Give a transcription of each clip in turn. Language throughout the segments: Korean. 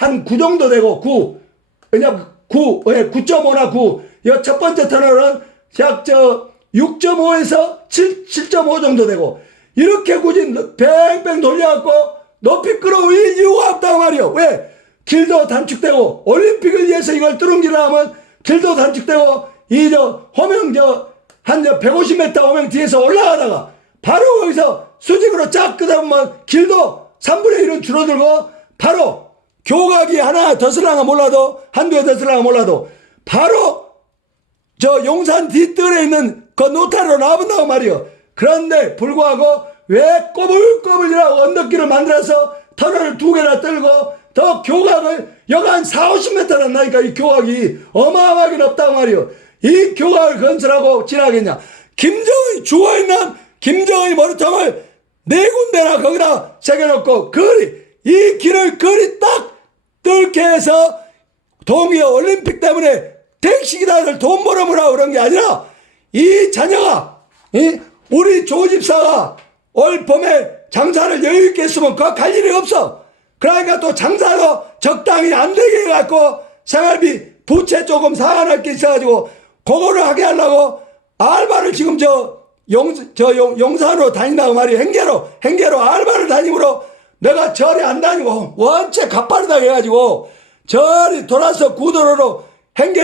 한 9 정도 되고 9 왜냐 9 예, 9.5나 9. 이첫 번째 터널은 약 저 6.5에서 7 7.5 정도 되고 이렇게 굳이 뺑뺑 돌려갖고 높이 끌어올릴 이유가 없다고 말이요. 왜? 길도 단축되고 올림픽을 위해서 이걸 뚫은 길을 하면 길도 단축되고 이 저 호명 저한 150m 호명 뒤에서 올라가다가 바로 거기서 수직으로 쫙 끄다 보면 길도 3분의 1은 줄어들고 바로 교각이 하나 더 쓸랑가 몰라도 한두 개더 쓸랑가 몰라도 바로 저 용산 뒷뜰에 있는 그 노타로 나본다고 말이요. 그런데 불구하고 왜 꼬불꼬불이라고 언덕길을 만들어서 터널을 두 개나 떨고 더 교각을 여간 4, 50m나 나니까 이 교각이 어마어마하게 높다고 말이요. 이 교각을 건설하고 지나겠냐. 김정은이 죽어있는 김정은이 머리통을 네 군데나 거기다 새겨놓고 거리 이 길을 거리 딱 뚫게 해서 동계 올림픽 때문에 택시기사들 돈 벌어보라고 그런 게 아니라 이 자녀가 이 우리 조집사가 올 봄에 장사를 여유 있게 했으면 그거 갈 일이 없어. 그러니까 또 장사도 적당히 안 되게 해갖고 생활비 부채 조금 상환할 게 있어가지고 그거를 하게 하려고 알바를 지금 저 용, 저 용, 용산으로 다닌다고 말이에요. 행계로, 행계로 알바를 다니므로 내가 절에 안 다니고 원체 가파르다 해가지고 저리 돌아서 구도로로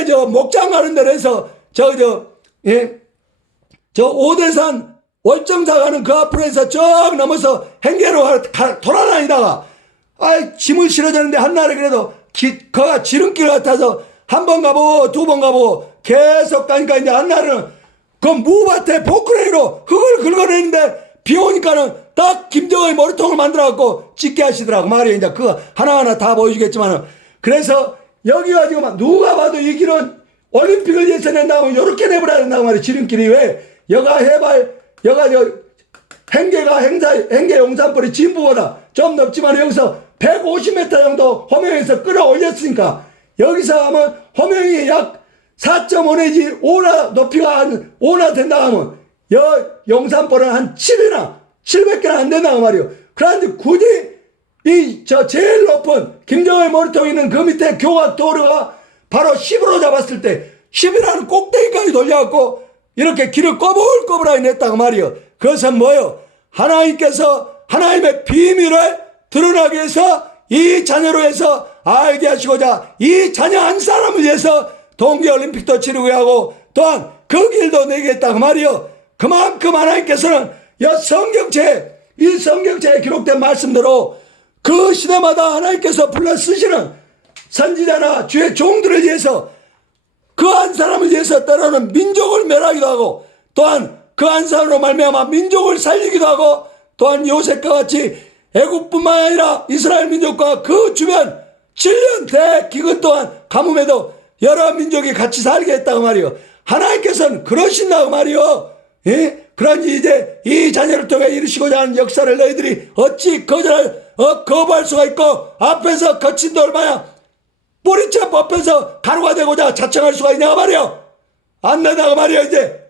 저 목장 가는 데로 해서 저, 저, 예, 저 오대산 월정사 가는 그 앞으로 해서 쭉 넘어서 행계로 돌아다니다가 아이 짐을 실어줬는데 한날에 그래도 기, 거가 지름길 같아서 한 번 가보고 두 번 가보고 계속 가니까 이제 한날은 그 무밭에 포크레인으로 흙을 긁어내는데 비 오니까는 딱 김정은의 머리통을 만들어갖고 찍게 하시더라고 말이에요. 이제 그거 하나하나 다 보여주겠지만은 그래서 여기 가지고 막 누가 봐도 이 길은 올림픽을 낸다고 이렇게 내버려야 된다고 말이에요. 지름길이 왜 여가 해발 여가 저 행계가 행사, 행계 용산벌이 진부보다 좀 넓지만 여기서 150m 정도 호명에서 끌어올렸으니까 여기서 하면 호명이 약 4.5 내지 5나 높이가 한 5나 된다 하면 여 용산벌은 한 7이나 700개나 안 된다고 말이요. 그런데 굳이 이 저 제일 높은 김정일 머리통 있는 그 밑에 교각 도로가 바로 10으로 잡았을 때 10이라는 꼭대기까지 돌려갖고 이렇게 길을 꼬불꼬불하게 냈다고 말이요. 그것은 뭐요? 하나님께서 하나님의 비밀을 드러나게 해서 이 자녀로 해서 알게 하시고자 이 자녀 한 사람을 위해서 동계올림픽도 치르게 하고 또한 그 길도 내겠다 그 말이요. 그만큼 하나님께서는 이 성경책 이 성경책에 기록된 말씀대로 그 시대마다 하나님께서 불러 쓰시는 선지자나 주의 종들을 위해서 그 한 사람을 위해서 때로는 민족을 멸하기도 하고 또한 그 한 사람으로 말미암아 민족을 살리기도 하고 또한 요셉과 같이 애국뿐만 아니라 이스라엘 민족과 그 주변 7년 대기근 동안 가뭄에도 여러 민족이 같이 살게 했다고 말이요. 하나님께서는 그러신다고 말이요. 예? 그러니 이제 이 자녀를 통해 이루시고자 하는 역사를 너희들이 어찌 거절할, 어, 거부할 수가 있고 앞에서 거친 돌 마냥 뿌리채 뽑혀서 가루가 되고자 자청할 수가 있냐고 말이요. 안 된다고 말이요, 이제.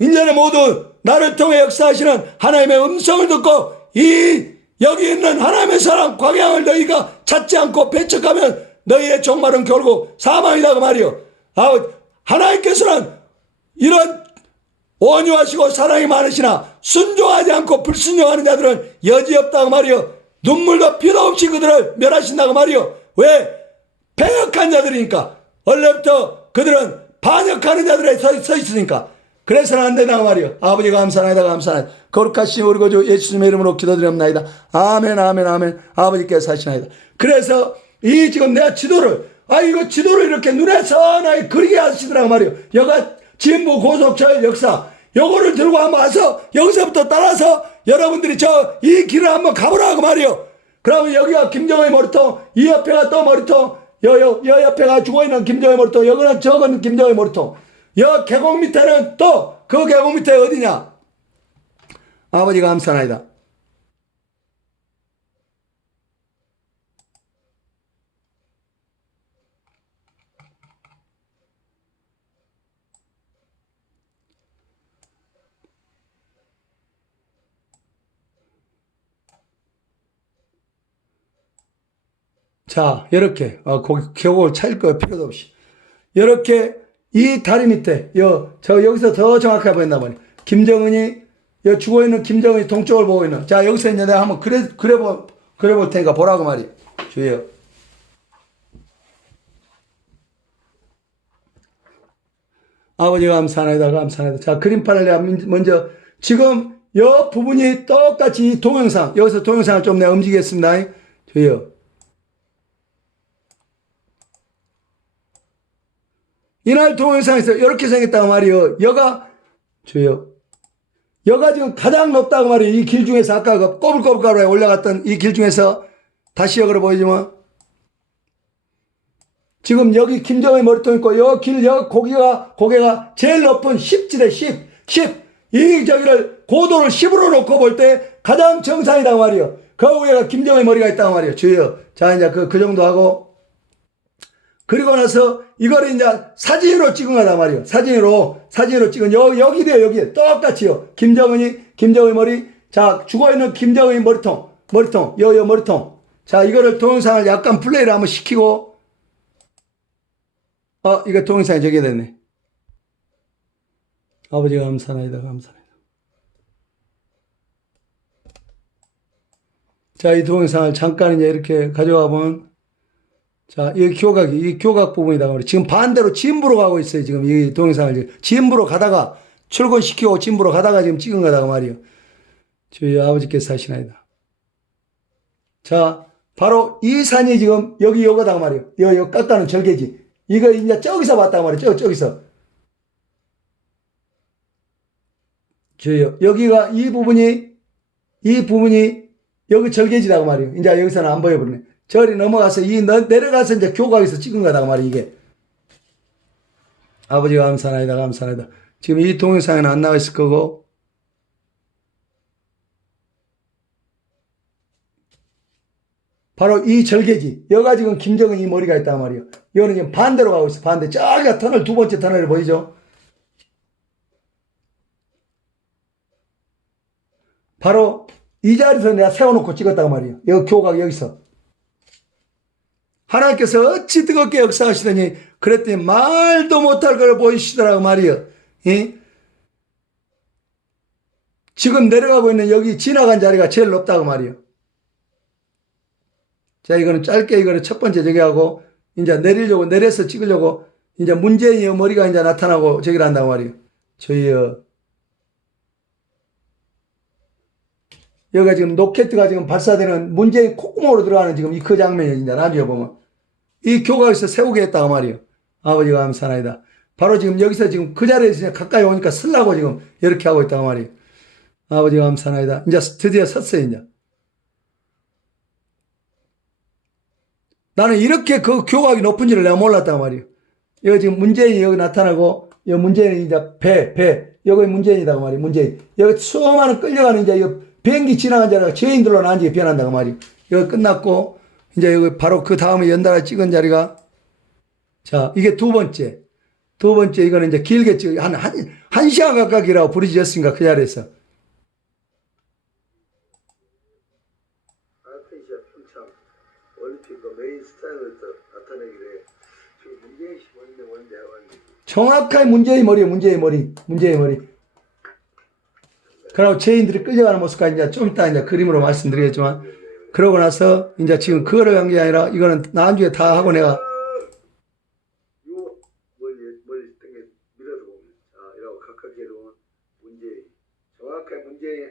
이제는 모두 나를 통해 역사하시는 하나님의 음성을 듣고 이 여기 있는 하나님의 사랑 광양을 너희가 찾지 않고 배척하면 너희의 종말은 결국 사망이다 그 말이요. 아, 하나님께서는 이런 온유하시고 사랑이 많으시나 순종하지 않고 불순종하는 자들은 여지없다고 말이요. 눈물도 피도 없이 그들을 멸하신다고 말이요. 왜? 배역한 자들이니까. 원래부터 그들은 반역하는 자들에 서, 서 있으니까. 그래서는 안 된다고 말이요. 아버지 감사나이다 감사나이다. 거룩하신 우리 구주 예수님의 이름으로 기도드립니다. 아멘 아멘 아멘. 아버지께서 하시나이다. 그래서 이 지금 내가 지도를 아 이거 지도를 이렇게 눈에 선하게 그리게 하시더라고 말이요. 여가 진부 고속철 역사. 요거를 들고 한번 와서 여기서부터 따라서 여러분들이 저 이 길을 한번 가보라고 말이요. 그러면 여기가 김정의 머리통 이 옆에가 또 머리통 여, 여, 여 옆에가 죽어있는 김정의 머리통 여기는 저건 김정의 머리통. 여 계곡 밑에는 또 그 계곡 밑에 어디냐? 아버지 감사나이다 자, 이렇게, 어, 교곡을 차일 거 필요도 없이. 이렇게, 이 다리 밑에, 여, 저, 여기서 더 정확하게 보인다 보니. 김정은이, 여 죽어 있는 김정은이 동쪽을 보고 있는. 자, 여기서 이제 내가 한번 그래, 그래 보, 그래 볼 테니까 보라고 말이야. 주의요. 아버지가 감사하나이다, 감사하나이다. 자, 그림판을 내가 민- 먼저, 지금, 여 부분이 똑같이 이 동영상, 여기서 동영상을 좀 내가 움직이겠습니다. 주의 이날 동영상에서 이렇게 생겼다고 말이요. 여가, 주요. 여가 지금 가장 높다고 말이요. 이 길 중에서 아까 그 꼬불꼬불가루에 올라갔던 이 길 중에서 다시 역으로 보이지만 지금 여기 김정의 머리통 있고 여 길, 여 고기가, 고개가 제일 높은 10지대 10, 10. 이 저기를 고도를 10으로 놓고 볼 때 가장 정상이다 말이요. 그 위에가 김정의 머리가 있다고 말이요. 주여. 자, 이제 그, 그 정도 하고. 그리고 나서 이거를 이제 사진으로 찍은 거다 말이요. 사진으로, 사진으로 찍은 여, 여기래요, 여기. 똑같이요. 김정은이, 김정의 머리. 자, 죽어있는 김정의 머리통, 머리통, 여, 여 머리통. 자, 이거를 동영상을 약간 플레이를 한번 시키고, 어, 이거 동영상이 저게 됐네. 아버지가 감사나이다, 감사나이다. 자, 이 동영상을 잠깐 이제 이렇게 가져와 보면, 자, 이 교각이, 이 교각 부분이다 말이야. 지금 반대로 진부로 가고 있어요. 지금 이 동영상을 지금 진부로 가다가 출근시키고 진부로 가다가 지금 찍은 거다 그 말이요. 저희 아버지께서 하시나이다. 자, 바로 이 산이 지금 여기 요거다 그 말이요. 요, 요 깎아는 절개지. 이거 이제 저기서 봤다 그 말이요. 저, 저기서. 저요. 여기가 이 부분이, 이 부분이 여기 절개지다 그 말이요. 이제 여기서는 안 보여버리네. 저리 넘어가서 이 너- 내려가서 이제 교각에서 찍은 거다 그 말이야 이게. 아버지가 감사나이다 감사나이다. 지금 이 동영상에는 안 나와 있을 거고 바로 이 절개지. 여가 지금 김정은 이 머리가 있단 말이에요. 이거는 지금 반대로 가고 있어. 반대. 저기가 터널 두 번째 터널이 보이죠? 바로 이 자리에서 내가 세워놓고 찍었단 말이에요. 여기 교각 여기서. 하나님께서 어찌 뜨겁게 역사하시더니 그랬더니 말도 못할 걸 보이시더라고 말이요. 예? 지금 내려가고 있는 여기 지나간 자리가 제일 높다고 말이요. 자, 이거는 짧게 이거는 첫 번째 저기 하고 이제 내리려고 내려서 찍으려고 이제 문재인의 머리가 이제 나타나고 저기를 한다고 말이요. 저희요. 여기가 지금 로켓가 지금 발사되는 문재인 콧구멍으로 들어가는 지금 이 그 장면이 이제 나중에 보면 이 교각에서 세우게 했다고 말이요. 아버지가 감사나이다. 바로 지금 여기서 지금 그 자리에서 가까이 오니까 쓰려고 지금 이렇게 하고 있다고 말이요. 아버지가 감사나이다. 이제 드디어 섰어요, 이제. 나는 이렇게 그 교각이 높은 줄을 내가 몰랐단 말이에요. 여기 지금 문재인이 여기 나타나고, 여기 문재인이 이제 배, 배, 여기 문재인이다, 그 말이에요. 문재인. 여기 수많은 끌려가는 이제 이 비행기 지나간 자리가 죄인들로 난지 변한다고 말이에요. 여기 끝났고, 이제 여기 바로 그 다음에 연달아 찍은 자리가, 자, 이게 두 번째. 두 번째, 이거는 이제 길게 찍어, 한, 한, 한 시간 가까이라고 부르짖었으니까 그 자리에서. 그 정확하게 문재인 머리에 문재인 머리, 문재인 머리. 그리고 죄인들이 끌려가는 모습까지 이제 좀 이따 이제 그림으로 말씀드리겠지만, 그러고 나서 이제 지금 그거를 한 게 아니라 이거는 나중에 다 하고 내가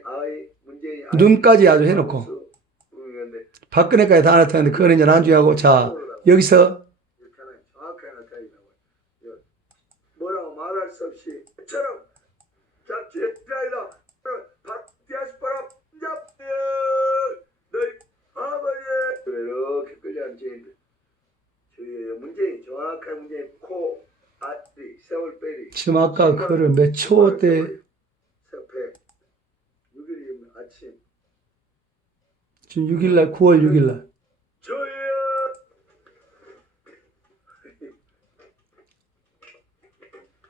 아이 눈까지 아주 해놓고. 박근혜까지 다 나타났는데 그거는 이제 나중에 하고, 자, 여기서 이렇게 하나 정확하게 나타내라고 뭐라고 말할 수 없이 처럼 잡지의 드라이다 디아스포라 잡 너희 아버지 그래 이렇게 끌려간 죄인들 저희 문재인 정확한 문재인 코 아리 세월 빼리. 지금 아까 그거를 몇 초 때 세패 6일이면 아침. 지금 6일날 9월 6일날. 저희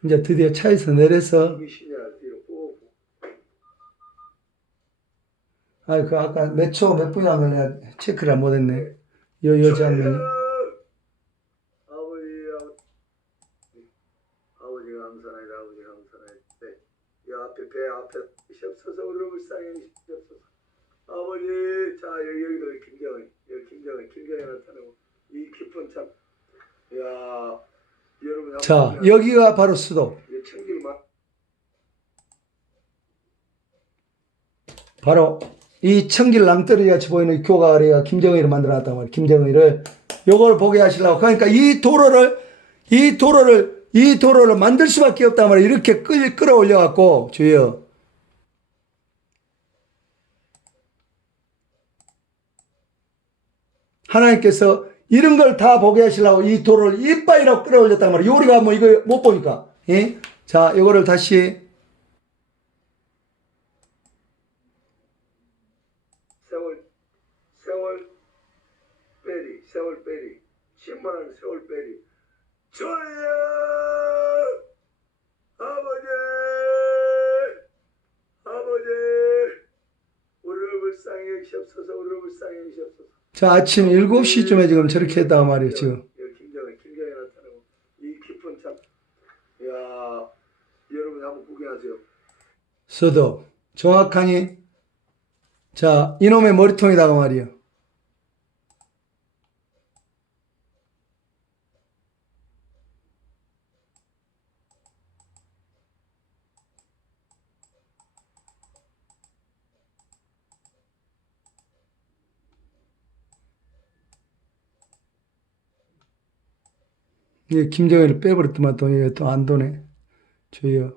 이제 드디어 차에서 내려서 이시냐 뒤로 꼭아그 아까 몇 초 몇 분이라면 내가 체크를 못했네. 여, 여 장면. 아버지, 아버지, 아버지가 감사나이다, 아버지가 감사나이다. 이 앞에 배 앞에 시옵소서 우리를 불쌍히 시옵소서. 아버지, 자 여기 여기도 김경은, 여기 김경은, 김경이 나타나고 이 깊은 참, 야 여러분. 자, 여기가 바로 수도. 이 청길만 바로 이 청길 낭떠러지 같이 보이는 이 교가 아래가 김정일을 만들어 놨단 말이에요. 김정일을. 요걸 보게 하시려고. 그러니까 이 도로를, 이 도로를, 이 도로를 만들 수밖에 없단 말이에요. 이렇게 끌, 끌어올려 갖고, 주여. 하나님께서 이런 걸 다 보게 하시려고 이 도로를 이빠이로 끌어올렸단 말이에요. 우리가 뭐 이거 못 보니까. 예? 자, 요거를 다시. 세월 세월 베리 세월 베리. 신문하는 세월 베리. 저야 아버지! 아버지! 우리를 불쌍히 여기시옵소서 우리를 불쌍히 여기시옵소서 자, 아침 7시쯤에 지금 저렇게 했단 말이에요, 지금. 여기 김정은 김정이 나타나고 이 깊은 참 야 여러분 한번 구경하세요 서도 정확하니 자 이놈의 머리통이다가 말이요. 이 김정일을 빼버렸더만 또안 도네. 주여.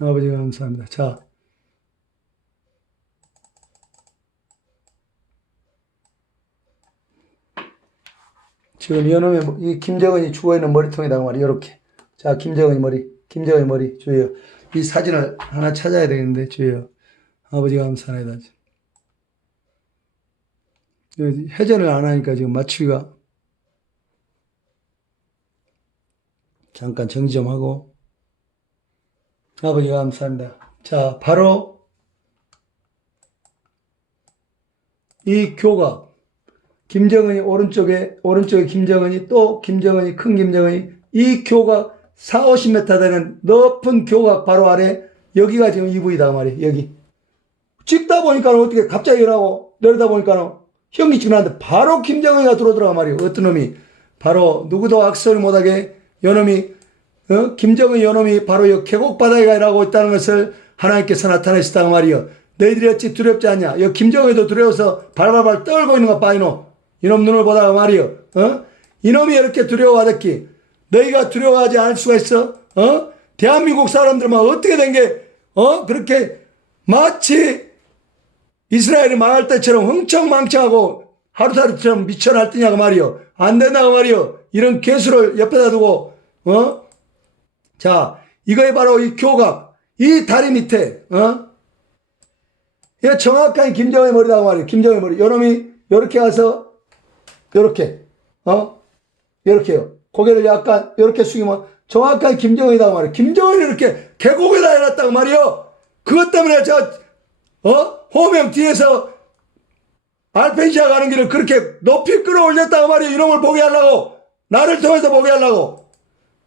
아버지가 감사합니다. 자, 지금 이놈의 머- 이 김정은이 죽어 있는 머리통이다 말이야. 이렇게. 자, 김정은이 머리, 김정은이 머리 주여. 이 사진을 하나 찾아야 되겠는데 주여. 아버지가 감사합니다. 여기 회전을 안 하니까 지금 맞추기가 잠깐 정지 좀 하고 아버지가 감사합니다. 자, 바로 이 교가 김정은이 오른쪽에 오른쪽에 김정은이 또 김정은이 큰 김정은이 이 교가 4, 50m 되는 높은 교가 바로 아래 여기가 지금 이브이다 말이에요. 여기 찍다 보니까 어떻게 갑자기 일어나고 내려다 보니까 형이 지나는데 바로 김정은이가 들어오더라 말이에요. 어떤 놈이 바로 누구도 악설 못하게 요놈이 어? 김정은 요놈이 바로 이 계곡 바다에 일하고 있다는 것을 하나님께서 나타내셨다고 말이요. 너희들이 어찌 두렵지 않냐? 이 김정은도 두려워서 발발발 떨고 있는 거 봐, 이놈. 이놈 눈을 보다가 말이요. 어? 이놈이 이렇게 두려워하댔기. 너희가 두려워하지 않을 수가 있어? 어? 대한민국 사람들만 어떻게 된 게, 어? 그렇게 마치 이스라엘이 망할 때처럼 흥청망청하고 하루살이처럼 미쳐 날뛰냐고 말이요. 안 된다고 말이요. 이런 개수를 옆에다 두고, 어? 자, 이거에 바로 이 교각, 이 다리 밑에, 어? 이거 정확한 김정의 머리다고 말이에요. 김정의 머리. 요놈이 요렇게 가서, 요렇게, 어? 요렇게요. 고개를 약간 요렇게 숙이면 정확한 김정은이다고 말이에요. 김정은이 이렇게 계곡에다 해놨다고 말이요. 그것 때문에 저, 어? 호명 뒤에서 알펜시아 가는 길을 그렇게 높이 끌어올렸다고 말이에요. 이놈을 보게 하려고. 나를 통해서 보게 하려고.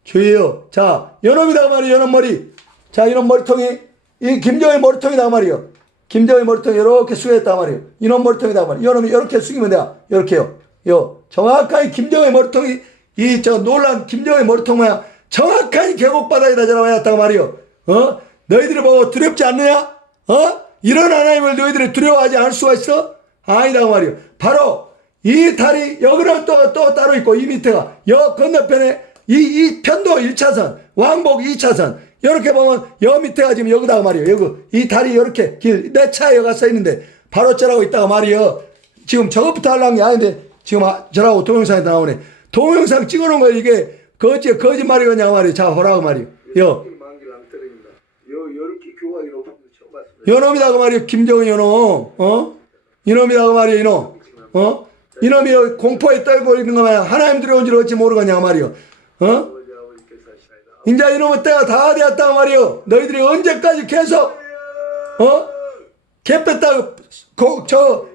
주의요. 자, 요놈이다 말이에요. 요놈 머리. 자, 이런 머리통이, 이 김정의 머리통이다 말이에요. 김정의 머리통이 이렇게 숙였다 말이에요. 이놈 머리통이다 말이에요. 요놈이 이렇게 숙이면 돼요. 이렇게요. 요. 정확하게 김정의 머리통이, 이 저 놀란 김정의 머리통 모양 정확하게 계곡바닥에다 전화해놨다고 말이에요. 어? 너희들이 뭐 두렵지 않느냐? 어? 이런 하나님을 너희들이 두려워하지 않을 수가 있어? 아니다 말이에요. 바로 이 다리 여기는 또, 또 따로 있고 이 밑에가 여 건너편에 이, 이 편도 1차선 왕복 2차선 이렇게 보면 여 밑에가 지금 여기다 말이에요. 여기 이 다리 이렇게 길 내 차에 여가 써 있는데 바로 저라고 있다가 말이에요. 지금 저것부터 하려는 게 아닌데 지금 아- 저라고 동영상에 나오네. 동영상 찍어놓은 거 이게 거짓 거짓말이겠냐 말이에요. 자 보라고 말이에요. 여 만길 낭떠러입니다 요 요렇게 맞습니다. 요놈이다고 말이요. 김정은 요놈. 어? 이놈이다고 말이요. 이놈. 어? 이놈이 공포에 떨고 있는 거만 하나님 들어온 줄 어찌 모르겠냐 말이요. 어? 이제 이놈의 때가 다 되었다고 말이요. 너희들이 언제까지 계속 어? 개 뺐다고 고, 저 자,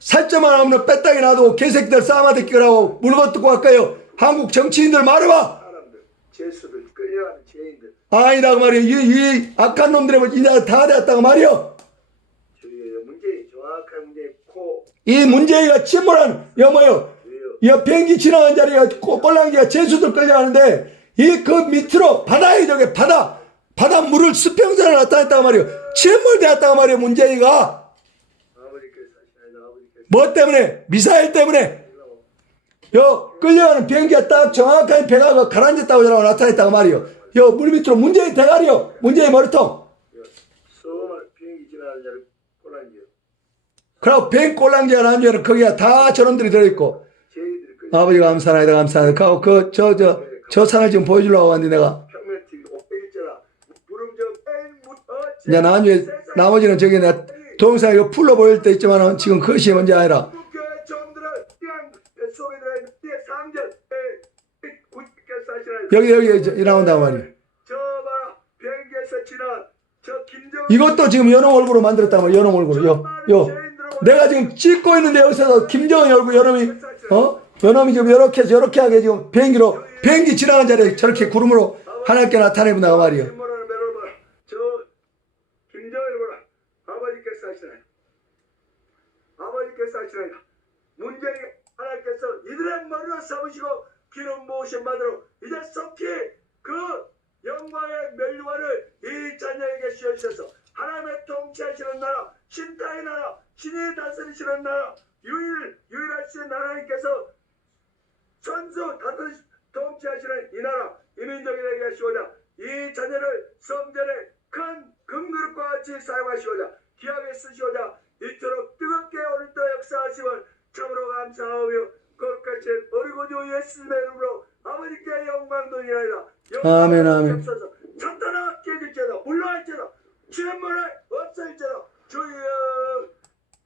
살점만 없는 빼딱이 놔두고 개새끼들 싸마듣기라고 물건 뜯고 갈까요? 한국 정치인들 말해봐. 사람들, 죄수들, 끌려가는 죄인들, 아니라고 말이요. 이, 이 악한 놈들의 뭐 이제 다 되었다고 말이요. 주의의 문제, 정확한 문제, 코, 이 문재인가 침몰한 여뭐요. 이 비행기 지나간 자리가 꼴랑기가 제수들 끌려가는데 이 그 밑으로 바다에 저게 바다 바다 물을 수평선을 나타냈다고 말이요. 침몰되었다고 말이요. 문재인가 아버지께서 하시나이다. 아버지께서 뭐 때문에 미사일 때문에. 요 끌려가는 비행기가 딱 정확하게 배가 그 가라앉았다고 저라고 나타냈다고 말이요. 요 물 밑으로 문재인 대가리요. 문재인 머리통. 그리고 뱅 꼴랑지가 나온 줄은 거기가 다 저놈들이 들어있고 죄인들이 끌려 아버지가 감사합니다 감사합니다 그저 저 저 산을 지금 보여주려고 왔는데 내가 이제 나중에 나머지는 저기 내가 동영상 이거 풀로 보일 때 있지만은 지금 그것이 문제 아니라. 여기 여기 저 김정 이것도 지금 연홍 얼굴로 만들었단 말이에요 연홍 얼굴로 요, 요 내가 지금 찍고 있는데 여기서 김정은 얼굴 연놈이 어? 연놈이 지금 이렇게 이렇게 하게 지금 비행기로 비행기 지나간 자리에 저렇게 구름으로 하나님께 나타내본다고 말이에요 김모라는 매를 봐라 저 김정일 보라 아버지께서 하시나이다 하시나이다. 문재인 하나님께서 이들의 머리를 삼으시고 기름 모으신 바대로 이제 속히 그 영광의 멸류관을 이 자녀에게 씌워주셔서 하나님의 통치하시는 나라 신타의 나라 신이 다스리시는 나라 유일 유일하신 하나님께서 선수 다스 통치하시는 이 나라 이민족에게 하시오자 이 자녀를 성전의 큰 금그릇과 같이 사용하시오자 귀하게 쓰시오자 오늘도 역사하심을 참으로 감사하며 거룩하신 어리고 주 예수님의 이름으로 아버지께 영광 돌리나이다 아멘, 아멘. 천단아 깨질지어다 물러할지어다 주연문에 없어질지어다 주여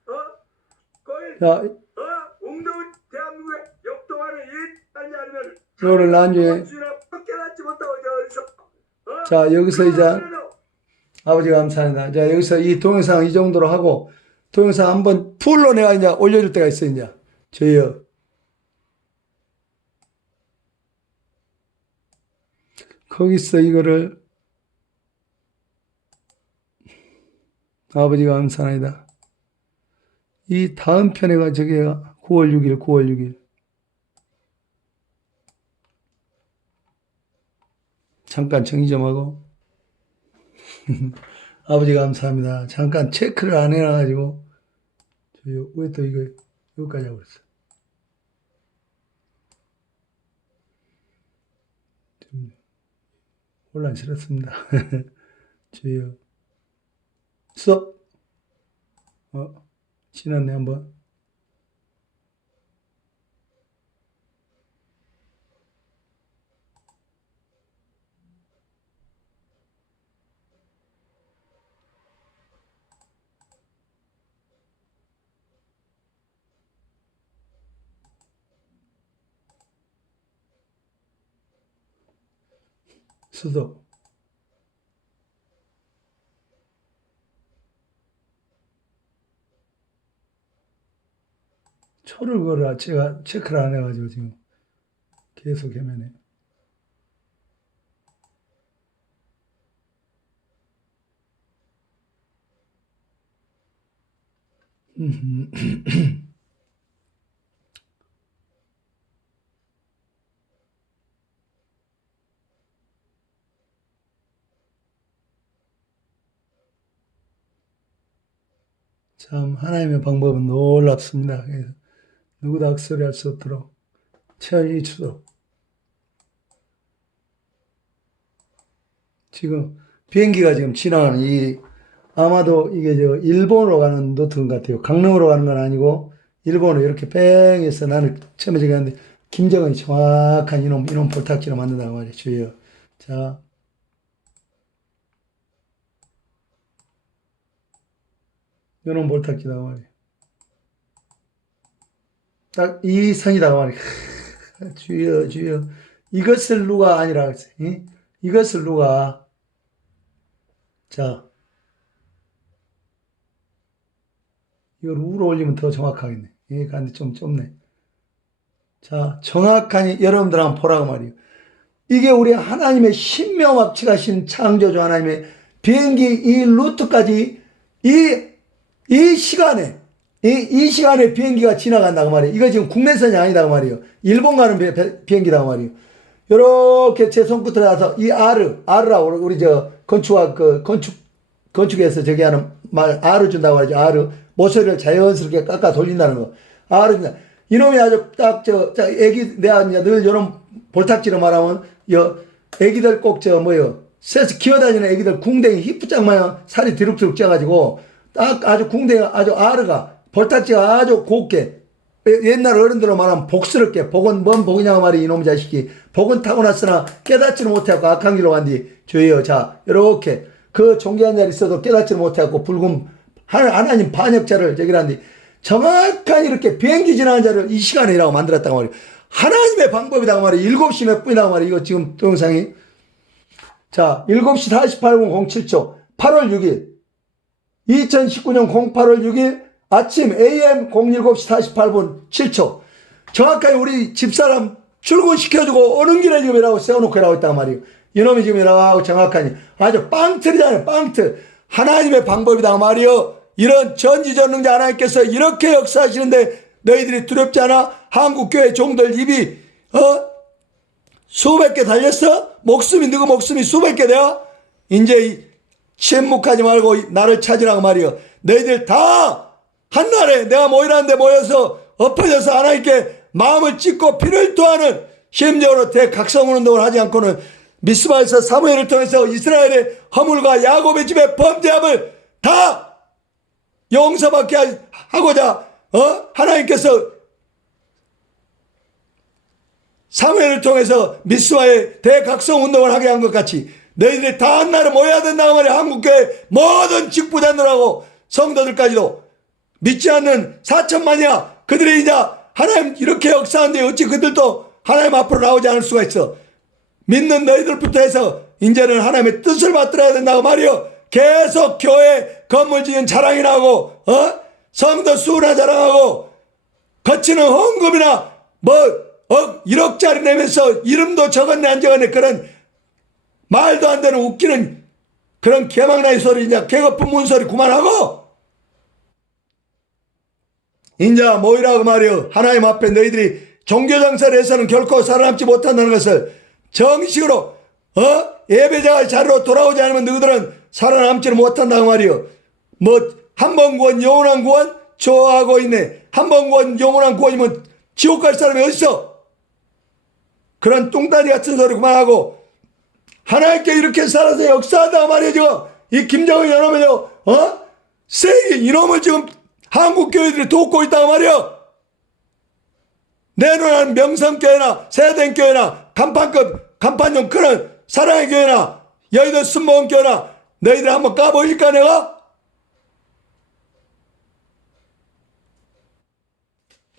어? 거의 자 어? 웅동은 대한민국에 역동하는 이 아니 아니면 오늘 나중에? 자 여기서 이제 아버지가 감사합니다. 자, 여기서 이 동영상 이 정도로 하고, 동영상 한번 풀로 내가 이제 올려줄 때가 있어, 이제. 저희요. 거기서 이거를, 아버지가 감사합니다. 이 다음 편에가 저기가 9월 6일, 9월 6일. 잠깐 정리 좀 하고. 아버지 감사합니다. 잠깐 체크를 안 해놔가지고 왜 또 이거 여기까지 하고 있어. 좀 혼란스럽습니다. 저요. 수업. 어 지났네 한번. 수도. 초를 걸어 제가 체크를 안 해가지고 지금 계속 헤매네. 참 하나님의 방법은 놀랍습니다. 누구도 악소리할 수 없도록 천이 추도록 지금 비행기가 지금 지나가는 이 아마도 이게 저 일본으로 가는 노트인 것 같아요. 강릉으로 가는 건 아니고 일본으로 이렇게 뺑 해서 나는 처음에 제가 했는데 김정은이 정확한 이놈 이놈 볼탁지로 만든다고 말이에요. 자 요놈 볼탁지다 말이야. 딱 이 선이다 말이야. 주여 주여 이것을 누가 아니라. 이? 이것을 누가 자 이걸 우로 올리면 더 정확하겠네. 예, 근데 좀 좁네. 자, 정확하니 여러분들 한번 보라고 말이에요. 이게 우리 하나님의 신명합치가신 창조주 하나님의 비행기 이 루트까지 이, 이 시간에, 이, 이 시간에 비행기가 지나간다고 말이에요. 이거 지금 국내선이 아니다고 말이에요. 일본 가는 비, 비- 비행기다고 말이에요. 요렇게 제 손끝으로 가서 이 아르, 아르라고 우리 저 건축학, 그 건축, 건축에서 저기 하는 말, 아르 준다고 하죠. 아르. 모서리를 자연스럽게 깎아 돌린다는 거. 아르 준다. 이놈이 아주 딱 저, 자, 애기, 내가 이제 늘 요런 볼탁지로 말하면, 여, 애기들 꼭 저, 뭐요. 세서 기어다니는 애기들 궁뎅이 히프장 마냥 살이 드룩드룩 쪄가지고, 딱 아주 궁뎅이 아주 아르가, 볼탁지가 아주 곱게, 예- 옛날 어른들로 말하면 복스럽게, 복은 뭔 복이냐고 말이 이놈 자식이. 복은 타고났으나 깨닫지를 못해갖고 악한 길로 간뒤 주여. 자, 요렇게. 그 존귀한 자리 있어도 깨닫지를 못해갖고 붉은 하나- 하나님 반역자를 저기란뒤 정확한 이렇게 비행기 지나는 자를 이 시간이라고 만들었다고 말이에요. 하나님의 방법이라고 말이에요. 7시 몇 분이라고 말이에요. 이거 지금 동영상이. 자, 7시 48분 07초. 8월 6일. 2019년 08월 6일 아침 AM 07시 48분 7초. 정확하게 우리 집사람 출근시켜주고 오는 길에 지금 이라고 세워놓고 이라고 있단 말이에요. 이놈이 지금 이라고 정확하니 아주 빵틀이잖아요. 빵틀. 하나님의 방법이다 말이요. 이런 전지전능자 하나님께서 이렇게 역사하시는데 너희들이 두렵지 않아? 한국교회 종들 입이 어? 수백 개 달렸어? 목숨이 누구 목숨이 수백 개 돼요? 이제 이 침묵하지 말고 이 나를 찾으라고 말이요. 너희들 다 한날에 내가 모이라는데 모여서 엎어져서 하나님께 마음을 찢고 피를 토하는 심정으로 대각성 운동을 하지 않고는 미스바에서 사무엘을 통해서 이스라엘의 허물과 야곱의 집의 범죄함을 다 용서받게 하- 하고자 어? 하나님께서 사무엘을 통해서 미스와의 대각성 운동을 하게 한 것 같이 너희들이 다 한날에 모여야 된다고 말이야 한국교회 모든 직부자들하고 성도들까지도 믿지 않는 4천만이야. 그들이 이제 하나님 이렇게 역사하는데 어찌 그들도 하나님 앞으로 나오지 않을 수가 있어. 믿는 너희들부터 해서 이제는 하나님의 뜻을 받들어야 된다고 말이요. 계속 교회 건물 지은 자랑이나 하고 어? 성도 수나 자랑하고 거치는 헌금이나 뭐 어, 1억짜리 내면서 이름도 적었네 안 적었네. 그런 말도 안 되는 웃기는 그런 개망나이 소리 이제 개거품 문소리 그만하고! 인자 모이라고 말이요 하나님 앞에 너희들이 종교 장사를 해서는 결코 살아남지 못한다는 것을 정식으로 어? 예배자의 자리로 돌아오지 않으면 너희들은 살아남지를 못한다고 말이요 뭐한 번 구원 영원한 구원? 좋아하고 있네. 한 번 구원 영원한 구원이면 지옥 갈 사람이 어딨어? 그런 뚱따리 같은 소리 그만하고 하나님께 이렇게 살아서 역사한다 말이에요 지금 이 김정은 이놈을요 어? 세계 이놈을 지금 한국 교회들이 돕고 있다고 말이에요 내놓은 명성교회나 세den교회나 간판급 간판용 그런 사랑의 교회나 여의도 순모원 교회나 너희들 한번 까보일까 내가?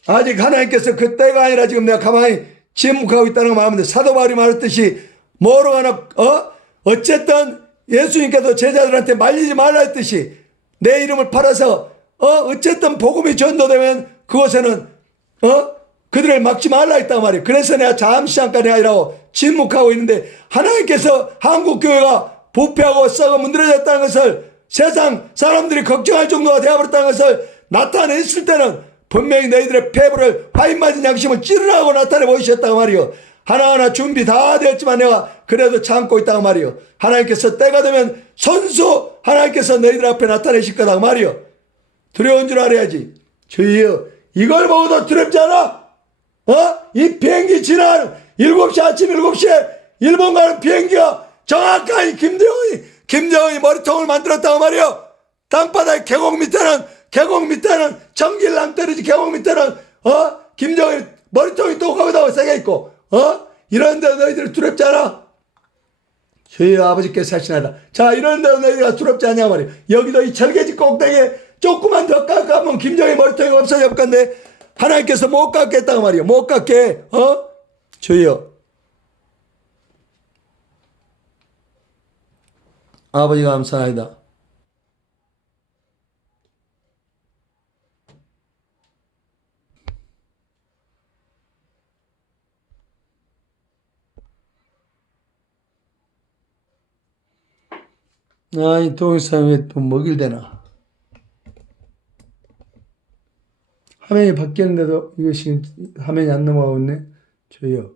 아직 하나님께서 그 때가 아니라 지금 내가 가만히 침묵하고 있다는 거 마음인데 사도 바울이 말했듯이 뭐로 가나 어 어쨌든 예수님께서 제자들한테 말리지 말라 했듯이 내 이름을 팔아서 어 어쨌든 복음이 전도되면 그곳에는 어 그들을 막지 말라 했단 말이에요. 그래서 내가 잠시 잠깐 내가 이라고 침묵하고 있는데 하나님께서 한국 교회가 부패하고 썩어 문드러졌다는 것을 세상 사람들이 걱정할 정도가 되어버렸다는 것을 나타냈을 때는 분명히 너희들의 폐부를 화인 맞은 양심을 찌르라고 나타내 보이셨다고 말이요. 하나하나 준비 다 되었지만 내가 그래도 참고 있다고 말이요. 하나님께서 때가 되면 선수 하나님께서 너희들 앞에 나타내실 거다 말이요. 두려운 줄 알아야지. 주여 이걸 보고도 두렵지 않아? 어? 이 비행기 지나는 7시 아침 7시에 일본 가는 비행기가 정확하게 김정은이 김정은이 머리통을 만들었다고 말이요. 땅바닥에 계곡 밑에는 계곡 밑에는 전길랑 떨어지 계곡 밑에는 어? 김정은이 머리통이 또 거기다 세게 있고 어? 이런데 너희들 두렵지 않아? 주여 아버지께서 하시나이다. 자, 이런데 너희가 두렵지 않냐 말이야. 여기도 이 절개지 꼭대기에 조금만 더 깎아면 김정희 머리통이 없어져 볼 건데 하나님께서 못 깎겠다고 말이요. 못 깎게. 어? 주여. 아버지 감사합니다. 아, 이 동영상 왜또 먹일 되나? 화면이 바뀌었는데도 이것이 화면이 안 넘어가고 있네. 저요.